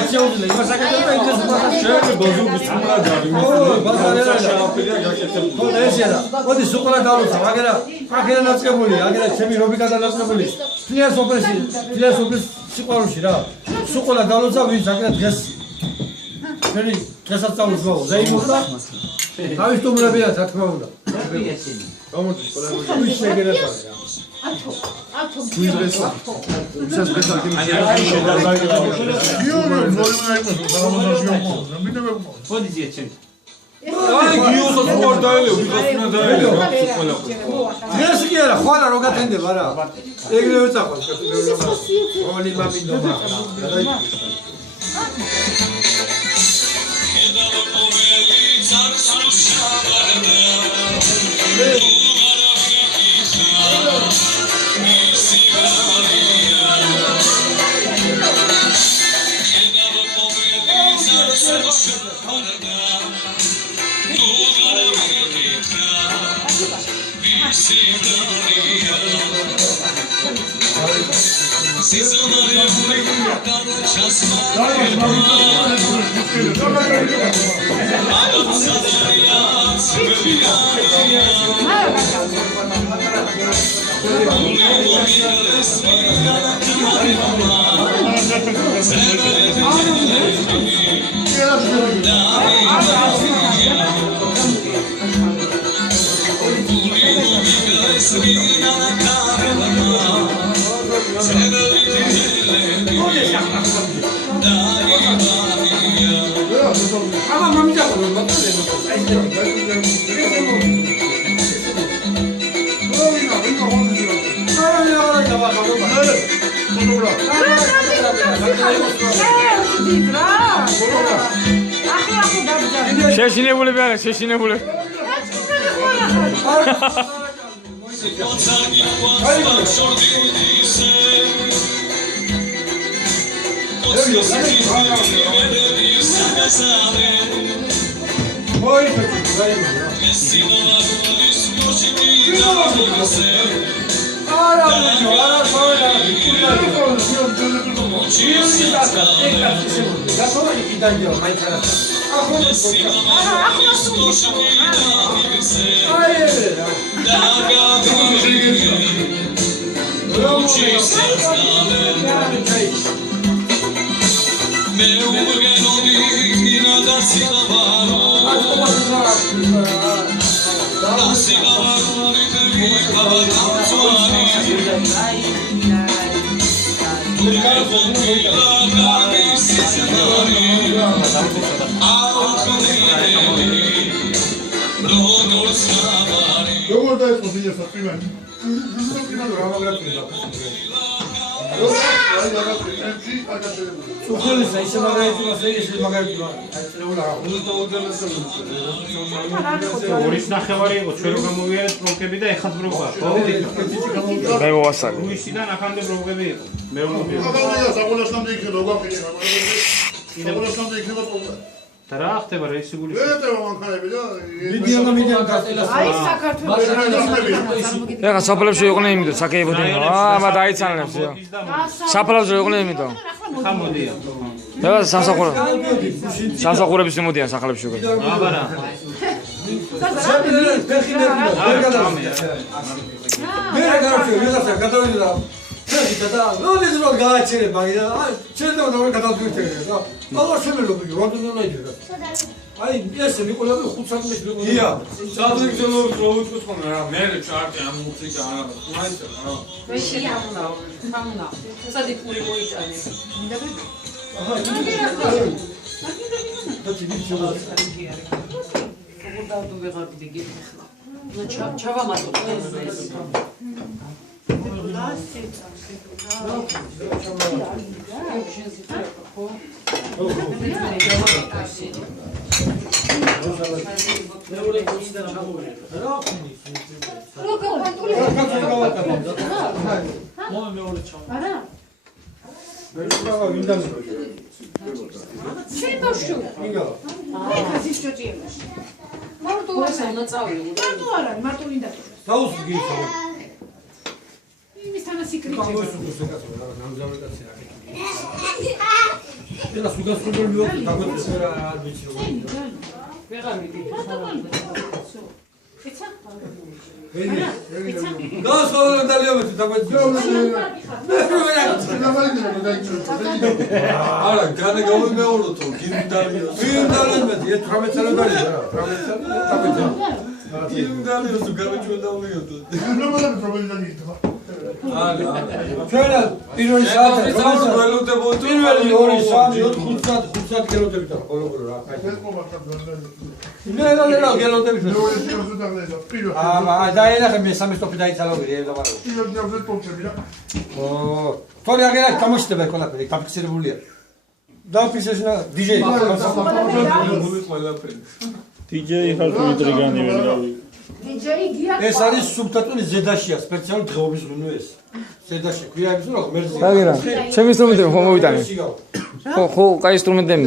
აჩეუძლე იმას აკეთებ და ის შეიძლება ბაზუկის უმრაჯარი ხო ესეა მოდი სუკოლა დავუცა მაგერა ნაწყებული აგერა ჩემი რობიკა დანაწყებული თლიან სოფლის სიყვარულში რა სუკოლა დავუცა ვინც აგერა დღეს შენი დღესასწაულს მოვა ზეიმოსა თავის თუმრებია რა თქმა უნდა გამოდი სკოლაში ვის შეგერა ათო ვიზრესა უსას ბესაკი ხოდიზია ჩემ აი გიოსოს მორ დაელევ ვიღაცნა დაელევ სკოლა დღეს კი არა ხვალა რო გათენდება რა ეგრევე წაყვას ოლი მამინდომა შეშინებული ვარ, შეშინებული. ორის ნახევარი იყო ჩვენ რომ გამოვიარეთ პროგრამები და ეხაც ბროვა. მე მოვასწავლე. რუისიდან ახამდე პროგრამები იყო. მე რომ საგულასამდე იქნება გვაფიქრა, საგულასამდე იქნება პროგრამა. და რა ხდება რეისიგული? ვეტევა მანქანები და მიდიან გასტელას. აი საქართველოს ეხა საფლავში იყვნენ იმითო, საკეებოდნენ. აბა დაიცანებს. საფლავში იყვნენ იმითო. ხა მოდია. ეხა სამსახურების იმოდიან სახლებში უკვე. აბა რა. მე რა გარჩევ, ვიღაცა გადავიდა. და ნოდის რო გააჩერე მაგიდა. აი, შეიძლება და გადავდივით რა. აღარ შემეძლო ბიჭო, რატომ ნაიჯერა? აი, ესე მიყოლები 5 საათში მიყოლები. ია, საათგზელობის რო უწყოს ხოლმე რა, მე ჩარტი ამ მუსიკა არა, მაინც რა. ვეშია ხამნა. სადი პური მოიწანე. მინდა ვიდე. აჰა, და ტივიჩო. როგორ დავდო ვეღარ დიდი ხლა. ნუ ჩავამატო ეს. იმის თანა სიკრიტი. ეს უგასწრებელი მივაქვს დაგვეცეს რა არ ვიცი როგორ. ვეღარ მიდი. გასხოვნა დალიობეთ დაგვეცეს. არა, განა გამომეოროთო, გიმდალიოს. გიმდალიოს, 18 წელი დალიო რა. 18 წელი დაგვეცეს. გიმდალიოს გამეჩვენდალიოდო. ჩვენა პირველი საათი პირველი 2 3 4 5 საათი გელოდებით და ყოველგვარ რა კაი. ნელა გელოდებით. დაინახე მე სამი სტოპი დაიცალობი რა და თორე აგერა გამოჩდება ყველაფერი დაფიქსირებულია. დაფიქსირება DJ-ი. DJ ხარ თუ იტრიგანი ვერ გავი. ეს არის სუბტიტული ზედაშია, სპეციალური დღეობის ღვინო ეს. ზედაში ქვია ის რომ მერზე. აგერა, ჩემი ინსტრუმენტები ხომ მოვიტანე. ხო, კაი ინსტრუმენტები.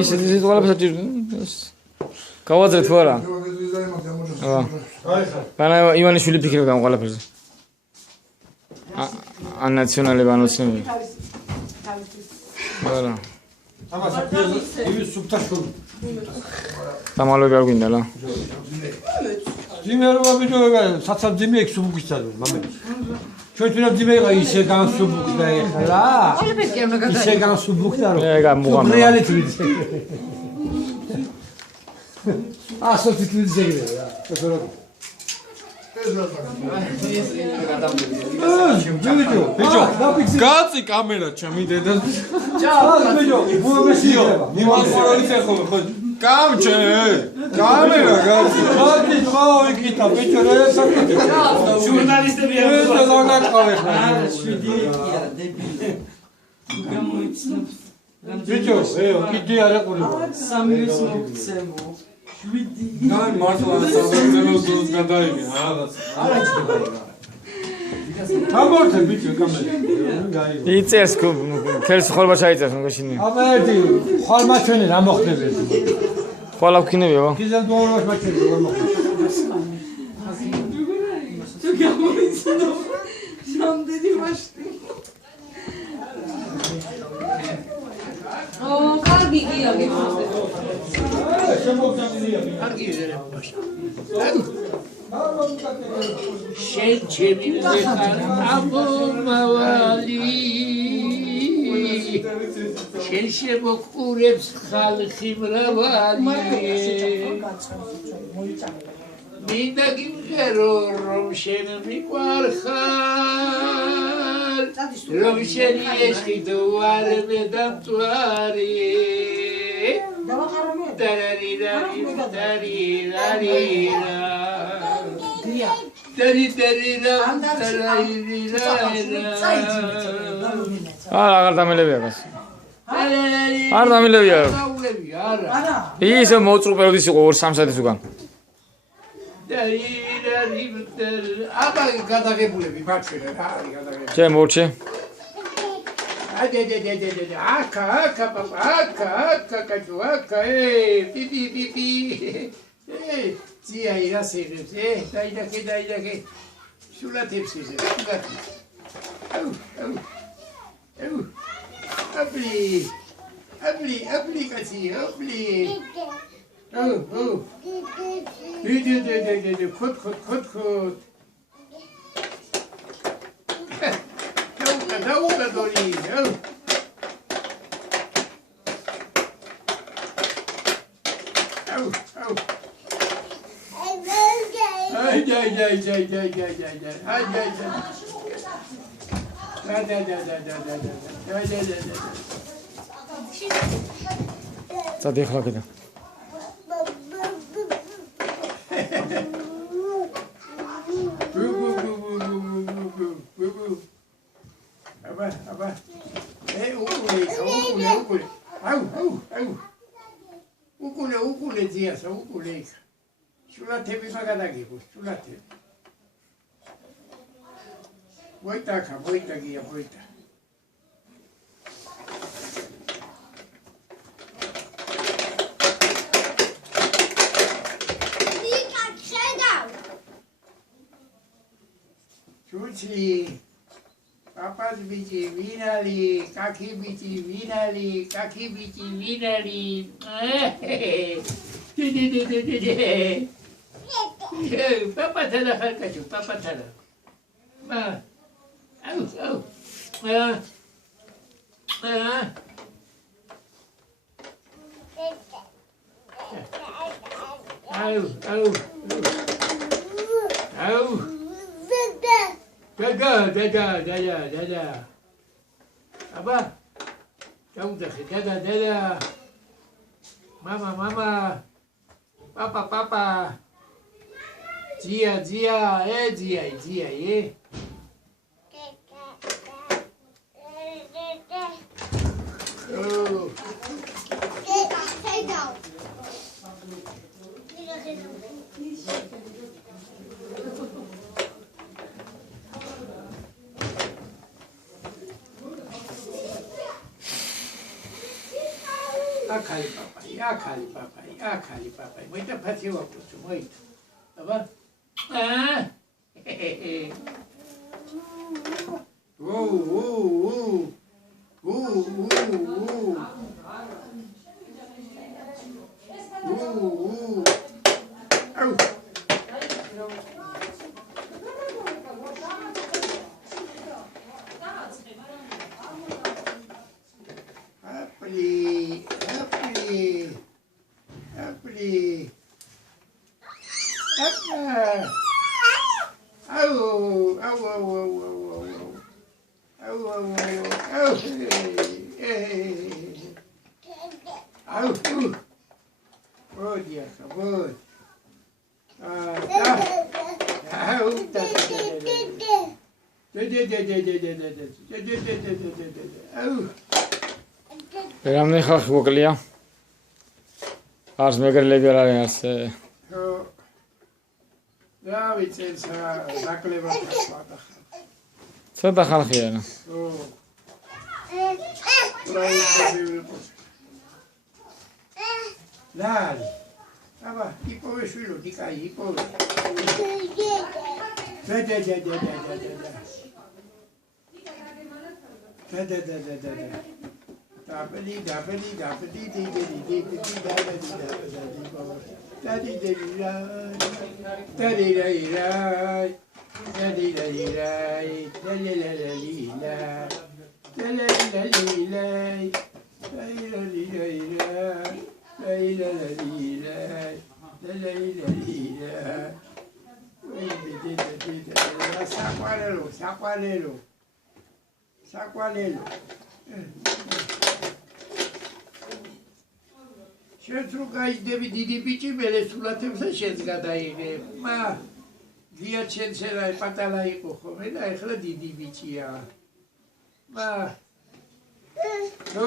ის ყველაფერს საჭირო. გავაძრეთ თუ არა? ბანა ივანიშვილი ფიქრობდა ამ ყველაფერზე. ან ნაციონალური ბანოცნები. არა. ამას ის სუბტიტული. დამალები არ გვინდა რა. ძიმერობა ბიჭო, საცა ძიმე იქ სუბუქიცადო, მამები. ჩვენ თვითონ ძიმე იყო ისე განსუბუქდა ეხლა. ისე განსუბუქდა რომ. რეალიტი. ასოთი ძეგლია რა. ბიჭო, გაწი კამერა ჩემი დედა. ბიჭო, მოვესიო. მიმაყურებელი ხეხო ხო? კამჩე. კამერა გაწი. ხალხი მოვიკიდა ბიჭო, რა საკითხი. ჟურნალისტები არ დაგაკავე ხა. ბიჭო, კიდე არ ეყურება. სამის მოგცემო. კაი მართლა საბრძოლოს დროს გადაიგე რაღაც. გამორთე ბიჭო კამერა. იწერს ქერს ხოლმე ჩაიწერს მოგეშინი. აბა ერთი ხოლმე ჩვენი რა მოხდება ეს. ხოლმე ვქინებიო. გიზელ დოუროს მაჩვენი რა მოხდება. თუ გამოიცნო. რამდენი ვაშტი. კარგი გია გიხსნა. კარგი ზერებაში. შენ ჩემი მზეხარ ამომავალი შენ შემოყურებს ხალხი მრავალი მინდა გიმღერო რომ შენ მიყვარხარ რომ შენი ეშკიდო არ მედამწვარი აღარ დამელებია გას. არ დამელებია. ისე მოწრუ პერიოდის იყო 2-3 საათის უკან. აბა გადაღებულები ბაჩერე რა არის გადაღებული. ჩემ მორჩე. აკა კაჭუაკა პიპი ძია ირასერებს დაიდაკე სულათებს ისე სულათებს აუ აბლი კაცი აბლი აუ დე ხოთ დაუკა დორი აუ წადი ახლა კიდე. აბა უკულე ძიასა უკულე სულათები მაგადაგებო სულათები მოიტაგია ჩუჩი Papa's bici, vinali, kaki bici, vinali, kaki bici, vinali. Papa tada halkachu, papa tada. Ma, au. Au. Dada. Abba. Dada. Mama. Papa. Dia, Oh. Akali papa. Muita paciência, muito. Tá bom? რამდენი ხალხი მოკლია? არც მეგრელები არ არის. რა ვიცი, საკლებად ხარ. ცოტა ხალხია. Dale. Aba, ipove shwilo, dikai, ipove. Da. Dabali. Saqualelo. შენც რო გაიძდები დიდი ბიჭი, მერე სულათებსა შენც გადაიღებ. მა გია ჩენცერა პატარა იყო ხოლმე და ეხლა დიდი ბიჭია. მა ო